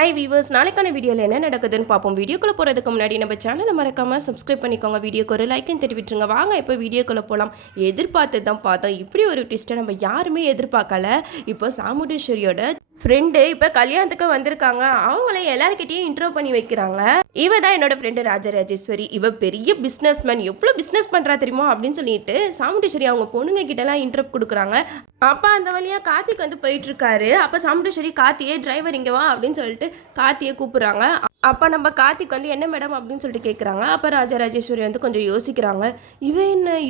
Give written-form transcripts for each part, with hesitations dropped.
Hi viewers, நாளைக்கான வீடியோவில் என்ன நடக்குதுன்னு பார்ப்போம். வீடியோக்குள்ளே போகிறதுக்கு முன்னாடி நம்ம சேனலை மறக்காமல் சப்ஸ்கிரைப் பண்ணிக்கோங்க. வீடியோக்கு ஒரு லைக்கும் தெரிவிட்டுருங்க. வாங்க இப்போ வீடியோக்குள்ளே போகலாம். எதிர்பார்த்து தான் பார்த்தோம். இப்படி ஒரு ட்விஸ்ட்டை நம்ம யாருமே எதிர்பார்க்கல. இப்போ சாமுண்டீஸ்வரியோட ஃப்ரெண்டு இப்போ கல்யாணத்துக்கு வந்திருக்காங்க. அவங்களே எல்லாருக்கிட்டையும் இன்ட்ரோ பண்ணி வைக்கிறாங்க. இவ தான் என்னோட ஃப்ரெண்டு ராஜராஜேஸ்வரி. இவ பெரிய பிஸ்னஸ் மேன், எவ்வளோ பிஸ்னஸ் பண்ணுறா தெரியுமா அப்படின்னு சொல்லிட்டு சாமுண்டீஸ்வரி அவங்க பொண்ணுங்க கிட்டலாம் இன்ட்ரோ கொடுக்குறாங்க. அப்போ அந்த வழியாக கார்த்திக் வந்து போயிட்டுருக்காரு. அப்போ சாமுண்டீஸ்வரி கார்த்தியே டிரைவர் இங்கே வா அப்படின்னு சொல்லிட்டு கார்த்தியை கூப்பிட்றாங்க. அப்போ நம்ம கார்த்திக் வந்து என்ன மேடம் அப்படின்னு சொல்லிட்டு கேட்குறாங்க. அப்போ ராஜராஜேஸ்வரி வந்து கொஞ்சம் யோசிக்கிறாங்க.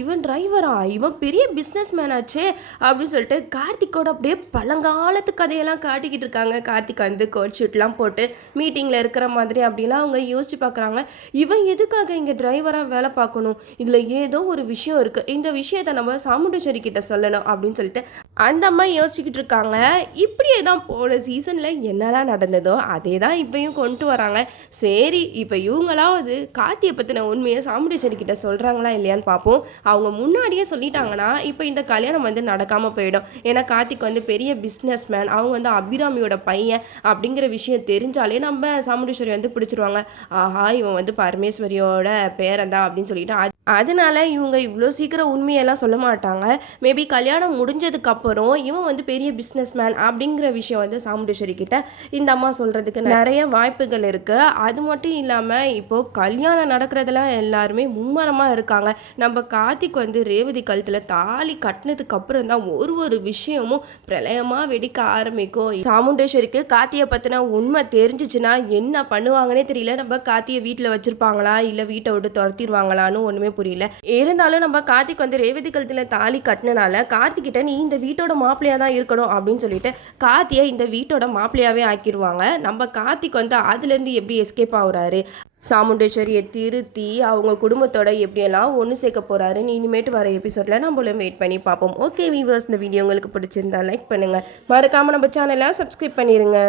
இவன் டிரைவரா, இவன் பெரிய பிஸ்னஸ் மேன் ஆச்சே அப்படின்னு சொல்லிட்டு கார்த்திக்கோட அப்படியே பழங்காலத்து கதையெல்லாம் காட்டிக்கிட்டு இருக்காங்க. கார்த்திக் வந்து கோட் ஷூட்லாம் போட்டு மீட்டிங்கில் இருக்கிற மாதிரி அப்படிலாம் அவங்க யோசிச்சு பார்க்குறாங்க. இவன் எதுக்காக இங்கே டிரைவராக வேலை பார்க்கணும், இதில் ஏதோ ஒரு விஷயம் இருக்குது, இந்த விஷயத்தை நம்ம சாமுண்டீஸ்வரி கிட்ட சொல்லணும் அப்படின்னு சொல்லிட்டு அந்த அம்மா யோசிச்சுக்கிட்டு இருக்காங்க. இப்படியே தான் போன சீசனில் என்னெல்லாம் நடந்ததோ அதே தான் இப்பயும் கொண்டு வராங்க. சரி, இப்போ இவங்களாவது கார்த்தியை பற்றின உண்மையை சாமுண்டீஸ்வரி கிட்ட சொல்கிறாங்களா இல்லையான்னு பார்ப்போம். அவங்க முன்னாடியே சொல்லிட்டாங்கன்னா இப்போ இந்த கல்யாணம் வந்து நடக்காமல் போயிடும். ஏன்னா கார்த்திக் வந்து பெரிய பிஸ்னஸ் மேன், அவங்க வந்து அபிராமியோட பையன் அப்படிங்கிற விஷயம் தெரிஞ்சாலே நம்ம சாமுண்டீஸ்வரி வந்து பிடிச்சிருவாங்க. ஆஹா, இவன் வந்து பரமேஸ்வரியோட பேரன் தான் அப்படின்னு சொல்லிட்டு அதனால இவங்க இவ்வளோ சீக்கிரம் உண்மையெல்லாம் சொல்ல மாட்டாங்க. மேபி கல்யாணம் முடிஞ்சதுக்கப்புறம் இவன் வந்து பெரிய பிஸ்னஸ் மேன் அப்படிங்கிற விஷயம் வந்து சாமுண்டீஸ்வரி கிட்ட இந்த அம்மா சொல்கிறதுக்கு நிறைய வாய்ப்புகள் இருக்குது. அது மட்டும் இல்லாமல் இப்போது கல்யாணம் நடக்கிறதுலாம் எல்லாருமே மும்மரமாக இருக்காங்க. நம்ம கார்த்திக் வந்து ரேவதி கழுத்தில் தாலி கட்டினதுக்கு அப்புறம் தான் ஒரு விஷயமும் பிரளயமாக வெடிக்க ஆரம்பிக்கும். சாமுண்டீஸ்வரிக்கு கார்த்தியை பற்றின உண்மை தெரிஞ்சிச்சுன்னா என்ன பண்ணுவாங்கன்னே தெரியல. நம்ம கார்த்தியை வீட்டில் வச்சுருப்பாங்களா இல்லை வீட்டை விட்டு துரத்திடுவாங்களான்னு ஒன்றுமே புரியல. இருந்தாலும் நம்ம கார்த்திக் வந்து ரேவதி கழுத்தில் தாலி கட்டினால கார்த்திகிட்ட நீ இந்த வீட்டோட மாப்பிள்ளையா தான் இருக்கணும் அப்படின்னு சொல்லிட்டு கார்த்தியை இந்த வீட்டோட மாப்பிள்ளையாவே ஆக்கிடுவாங்க. நம்ம கார்த்திக் வந்து அதுலேருந்து எப்படி எஸ்கேப் ஆகுறாரு, சாமுண்டீஸ்வரியை திருத்தி அவங்க குடும்பத்தோட எப்படியெல்லாம் ஒன்று சேர்க்க போகிறாருன்னு இனிமேட்டு வர எபிசோடில் நம்மளும் வெயிட் பண்ணி பார்ப்போம். ஓகே வீவர்ஸ், இந்த வீடியோ உங்களுக்கு பிடிச்சிருந்தா லைக் பண்ணுங்கள், மறக்காமல் நம்ம சேனலை சப்ஸ்கிரைப் பண்ணிடுங்க.